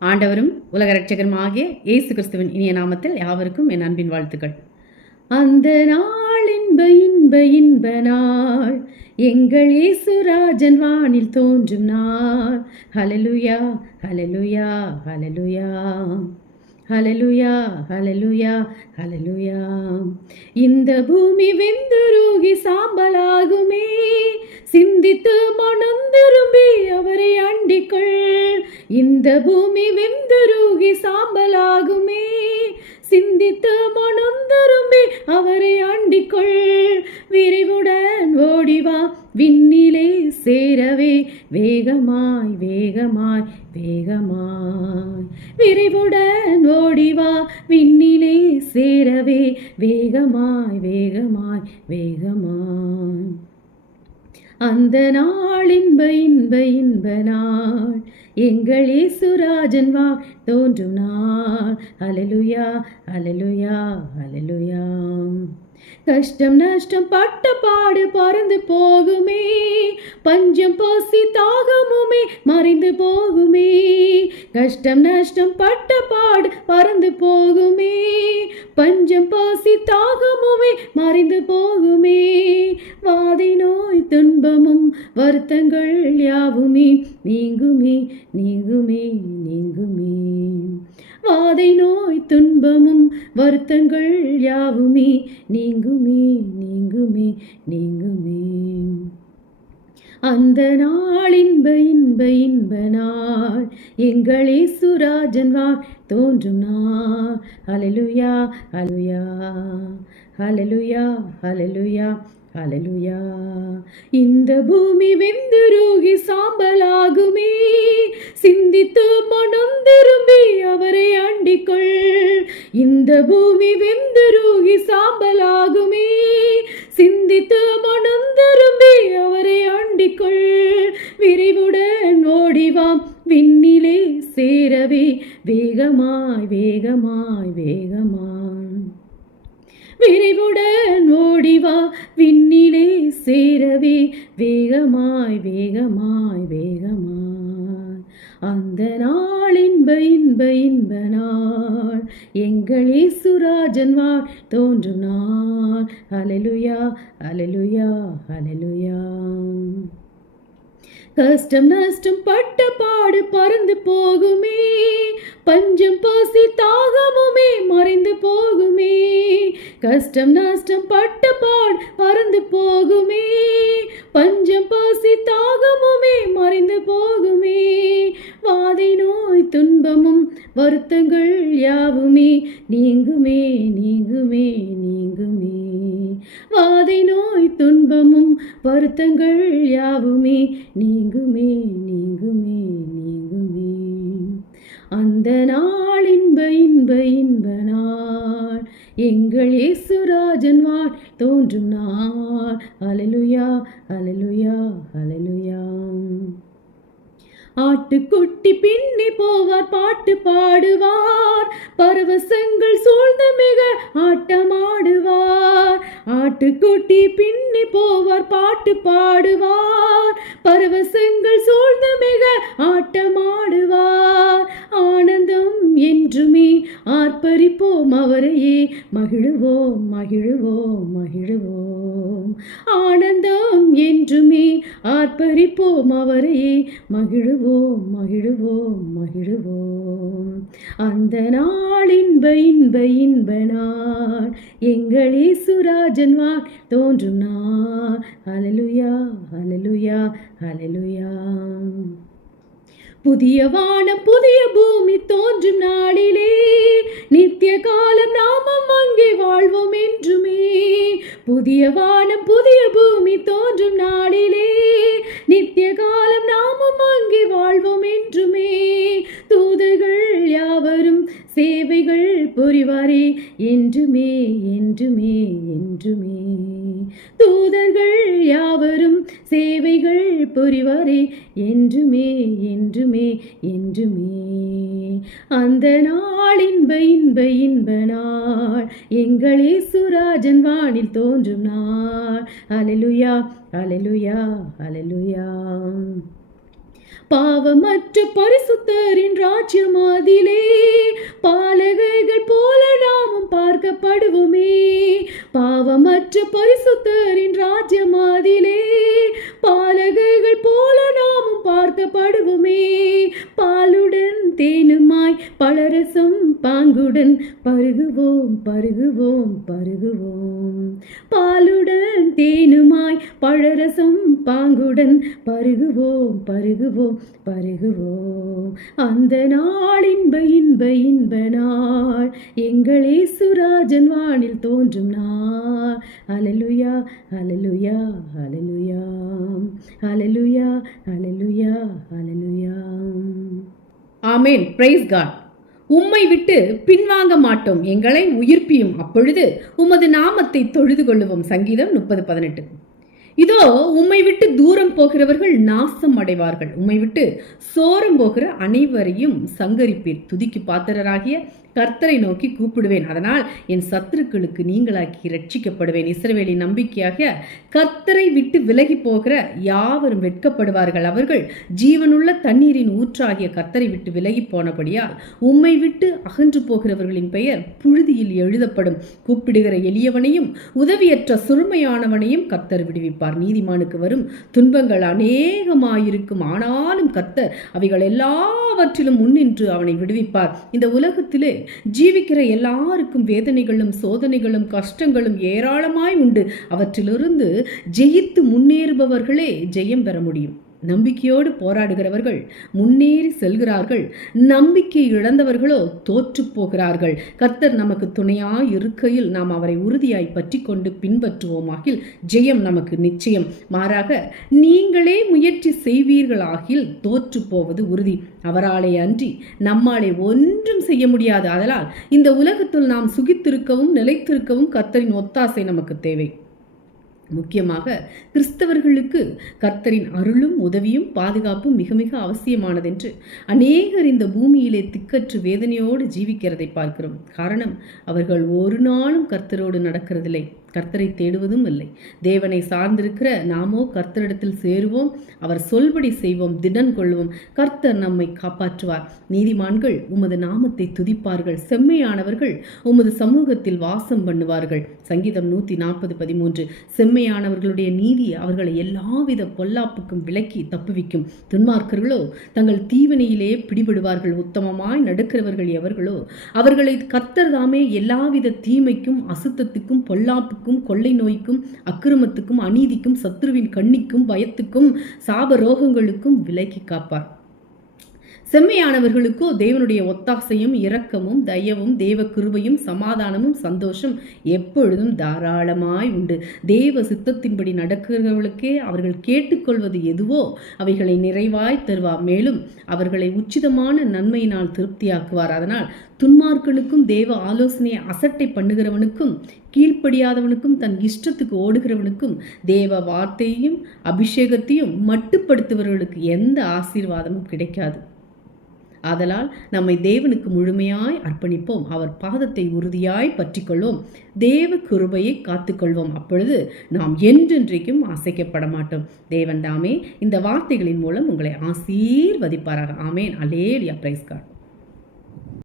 ஆண்டவரும் உலக இரட்சகருமாகிய இயேசு கிறிஸ்துவின் இனிய நாமத்தில் யாவருக்கும் என் அன்பின் வாழ்த்துக்கள். அந்த நாள் இன்ப இன்ப இன்ப நாள், எங்கள் இயேசுராஜன் வானில் தோன்றும் நாள். ஹல்லேலூயா ஹல்லேலூயா ஹல்லேலூயா ஹல்லேலூயா ஹல்லேலூயா ஹல்லேலூயா. இந்த பூமி வெந்துருகி சாம்பலாகுமே, சிந்தித்து மனந்திரும்பி அவரை அண்டிக்கொள். இந்த பூமி வெந்துருகி சாம்பலாகுமே, சிந்தித்து மனந்திரும்பி அவரை அண்டிக்கொள். விரைவுடன் ஓடிவா விண்ணிலே சேரவே, வேகமாய் வேகமாய் வேகமாய். விரைவுடன் ஓடிவா விண்ணிலே சேரவே, வேகமாய் வேகமாய் வேகமாய். அந்த நாள் இன்ப இன்ப இன்ப நாள், எங்கள் இயேசுராஜன் வா தோன்றும் நாள். ஹல்லேலூயா ஹல்லேலூயா ஹல்லேலூயா. கஷ்டம் நஷ்டம் பட்ட பாடு பறந்து போகுமே, பஞ்சம் பசி தாகமுமே மறைந்து போகுமே. கஷ்டம் நஷ்டம் பட்ட பாடு பறந்து போகுமே, பஞ்சம் பசி தாகமுமே மறைந்து போகுமே. வாதை நோய் துன்பமும் வருத்தங்கள் யாவுமே நீங்குமே நீங்குமே நீங்குமே. வாதை நோய் துன்பமும் வருத்தங்கள் யாவுமே நீங்குமே நீங்குமே நீங்குமே. அந்த நாள் இன்ப இன்ப இன்ப நாள், எங்கள் இயேசுராஜன் வா தோன்றும் நாள். ஹல்லேலூயா ஹல்லேலூயா ஹல்லேலூயா ஹல்லேலூயா ஹல்லேலூயா. இந்த பூமி வெந்துருகி சாம்பலாகுமே, சிந்தித்து மனம் திரும்பி அவரை அண்டிக்கொள். இந்த பூமி வெந்துருகி சாம்பலாகுமே, சிந்தித்து மனம் திரும்பி அவரை அண்டிக்கொள். விரைவுடன் ஓடிவாம் விண்ணிலே சேரவே, வேகமாய் வேகமாய் வேகமாய். விரைவுடன் ஓடிவா விண்ணிலே சேரவே, வேகமாய் வேகமாய் வேகமாய். அந்த நாள் இன்ப இன்ப இன்ப நாள், எங்கள் இயேசுராஜன் வா தோன்றும் நாள். ஹல்லேலூயா ஹல்லேலூயா ஹல்லேலூயா. கஷ்டம் நஷ்டம் பட்ட பாடு பறந்து போகுமே, பஞ்சம் பசி தாகமுமே மறைந்து போகுமே. கஷ்டம் நஷ்டம் பட்ட பாடு பறந்து போகுமே, பஞ்சம் பசி தாகமுமே மறைந்து போகுமே. வாதை நோய் துன்பமும் வருத்தங்கள் யாவுமே நீங்குமே நீங்குமே நீங்குமே. வாதை நோய் துன்பமும் வருத்தங்கள் யாவுமே நீங்குமே நீங்குமே நீங்குமே. அந்த நாள் இன்ப இன்ப இன்ப நாள், எங்கள் இயேசுராஜன் வா தோன்றும் நாள். ஹல்லேலூயா ஹல்லேலூயா ஹல்லேலூயா. ஆட்டுக்குட்டி பின்னி போவார் பாட்டு பாடுவார், பரவசங்கள் சூழ்ந்த மிக ஆட்டமாடுவார். ஆட்டுக்குட்டி பின்னி போவார் பாட்டு பாடுவார், பரவசங்கள் சூழ்ந்த மிக ஆட்டமாடுவார். ஆனந்தம் என்றுமே ஆர்ப்பரிப்போம் அவரையே, மகிழுவோம் மகிழுவோம் மகிழுவோம். ஆனந்தம் என்றுமே ஆர்ப்பரிப்போம் அவரையே, மகிழுவோம் மகிழுவோம் மகிழுவோம். அந்த நாள் இன்ப இன்ப இன்ப நாள், எங்கள் இயேசுராஜன் வா தோன்றும் நாள். ஹல்லேலூயா ஹல்லேலூயா ஹல்லேலூயா. புதிய வானம் புதிய பூமி தோன்றும் நாளிலே, நித்திய காலம் நாமும் அங்கே வாழ்வோம் என்றுமே. புதிய வானம் புதிய பூமி தோன்றும் நாளிலே, நித்திய காலம் நாமும் அங்கே வாழ்வோம் என்றுமே. தூதர்கள் யாவரும் சேவைகள் புரிவாரே, என்றுமே என்றுமே என்றுமே. தூதர்கள் யாவரும் சேவைகள் புரிவாரே, என்றுமே என்றுமே என்றுமே. அந்த நாள் இன்ப இன்ப இன்ப நாள், எங்கள் இயேசுராஜன் வானில் தோன்றும் நாள். ஹல்லேலூயா ஹல்லேலூயா ஹல்லேலூயா. பாவமற்ற பரிசுத்தரின் ராஜ்யம் அதிலே பாலகர்கள் போல நாமும் பார்க்கப்படுவோமே. பாவமற்ற பரிசுத்தரின் ராஜ்யம் அதிலே பாலகர்கள் போல நாமும் பார்க்கப்படுவோமே. பாலுடன் தேனுமாய் பலரசம் பாங்குடன் பருகுவோம் பருகுவோம் பருகுவோம். பாலுடன் தேனுமாய் பழரசம் பாங்குடன் பருகுவோம் பருகுவோம் பருகுவோம். அந்த நாள் இன்ப இன்ப இன்ப நாள், எங்கள் இயேசுராஜன் வானில் தோன்றும் நாள். ஹல்லேலூயா ஹல்லேலூயா ஹல்லேலூயா ஹல்லேலூயா ஹல்லேலூயா ஹல்லேலூயா. ஆமென். Praise God. உம்மை விட்டு பின்வாங்க மாட்டோம், எங்களை உயிர்ப்பியும், அப்பொழுது உமது நாமத்தை தொழுது கொள்ளுவோம். சங்கீதம் 30:18. இதோ உம்மை விட்டு தூரம் போகிறவர்கள் நாசம் அடைவார்கள், உம்மை விட்டு சோரம் போகிற அனைவரையும் சங்கரிப்பீர். துதிக்கு பாத்திரராகிய கர்த்தரை நோக்கி கூப்பிடுவேன், அதனால் என் சத்துருக்களுக்கு நீங்களாக்கி ரட்சிக்கப்படுவேன். இஸ்ரவேலின் நம்பிக்கையாக கர்த்தரை விட்டு விலகி போகிற யாவரும் வெட்கப்படுவார்கள். அவர்கள் ஜீவனுள்ள தண்ணீரின் ஊற்றாகிய கர்த்தரை விட்டு விலகி போனபடியால் உம்மை விட்டு அகன்று போகிறவர்களின் பெயர் புழுதியில் எழுதப்படும். கூப்பிடுகிற எளியவனையும் உதவியற்ற சுருமையானவனையும் கர்த்தர் விடுவிப்பார். நீதிமானுக்கு வரும் துன்பங்கள் அநேகமாயிருக்கும், ஆனாலும் கர்த்தர் அவைகள் எல்லாவற்றிலும் முன்னின்று அவனை விடுவிப்பார். இந்த உலகத்திலே ஜீவிக்கிற எல்லாருக்கும் வேதனைகளும் சோதனைகளும் கஷ்டங்களும் ஏராளமாய் உண்டு. அவற்றிலிருந்து ஜெயித்து முன்னேறுபவர்களே ஜெயம் பெற முடியும். நம்பிக்கையோடு போராடுகிறவர்கள் முன்னேறி செல்கிறார்கள், நம்பிக்கை இழந்தவர்களோ தோற்று போகிறார்கள். கர்த்தர் நமக்கு துணையாய் இருக்கையில் நாம் அவரை உறுதியாய் பற்றி கொண்டு பின்பற்றுவோமாகில் ஜெயம் நமக்கு நிச்சயம். மாறாக நீங்களே முயற்சி செய்வீர்களாகில் தோற்று போவது உறுதி. அவராலே அன்றி நம்மாலே ஒன்றும் செய்ய முடியாது. அதனால் இந்த உலகத்தில் நாம் சுகித்திருக்கவும் நிலைத்திருக்கவும் கர்த்தரின் ஒத்தாசை நமக்கு தேவை. முக்கியமாக கிறிஸ்தவர்களுக்கு கர்த்தரின் அருளும் உதவியும் பாதுகாப்பும் மிக மிக அவசியமானதென்று அநேகர் இந்த பூமியிலே திக்கற்று வேதனையோடு ஜீவிக்கிறதை பார்க்கிறோம். காரணம், அவர்கள் ஒரு நாளும் கர்த்தரோடு நடக்கிறதில்லை, கர்த்தரை தேடுவதும் இல்லை. தேவனை சார்ந்திருக்கிற நாமோ கர்த்தரிடத்தில் சேருவோம், அவர் சொல்படி செய்வோம், திடன் கொள்வோம். கர்த்தர் நம்மை காப்பாற்றுவார். நீதிமான்கள் உமது நாமத்தை துதிப்பார்கள், செம்மையானவர்கள் உமது சமூகத்தில் வாசம் பண்ணுவார்கள். சங்கீதம் 140:13. செம்மையானவர்களுடைய நீதி அவர்களை எல்லாவித பொல்லாப்புக்கும் விலக்கி தப்புவிக்கும். துன்மார்க்கர்களோ தங்கள் தீவினையிலே பிடிபடுவார்கள். உத்தமமாய் நடக்கிறவர்கள் எவர்களோ அவர்களை கர்த்தர் தாமே எல்லாவித தீமைக்கும் அசுத்தத்துக்கும் பொல்லாப்புக்கும் கொள்ளை நோய்க்கும் அக்கிரமத்துக்கும் அநீதிக்கும் சத்துருவின் கண்ணிக்கும் பயத்துக்கும் சாப ரோகங்களுக்கும் விலக்கி காப்பார். செம்மையானவர்களுக்கோ தேவனுடைய ஒத்தாசையும் இரக்கமும் தயவும் தேவ கிருபையும் சமாதானமும் சந்தோஷம் எப்பொழுதும் தாராளமாய் உண்டு. தேவ சித்தத்தின்படி நடக்கிறவர்களுக்கே அவர்கள் கேட்டுக்கொள்வது எதுவோ அவைகளை நிறைவாய் தருவார். மேலும் அவர்களை உச்சிதமான நன்மையினால் திருப்தியாக்குவார். அதனால் துன்மார்க்கனுக்கும் தேவ ஆலோசனையை அசட்டை பண்ணுகிறவனுக்கும் கீழ்ப்படியாதவனுக்கும் தன் இஷ்டத்துக்கு ஓடுகிறவனுக்கும் தேவ வார்த்தையையும் அபிஷேகத்தையும் மட்டுப்படுத்துபவர்களுக்கு எந்த ஆசீர்வாதமும் கிடைக்காது. ஆதலால் நம்மை தேவனுக்கு முழுமையாய் அர்ப்பணிப்போம், அவர் பாதத்தை உறுதியாய் பற்றி கொள்வோம், தேவ கிருபையை காத்துக்கொள்வோம். அப்பொழுது நாம் என்றென்றைக்கும் அசைக்கப்பட மாட்டோம். தேவன் தாமே இந்த வார்த்தைகளின் மூலம் உங்களை ஆசீர்வதிப்பாராக. ஆமேன். அல்லேலூயா. Praise God.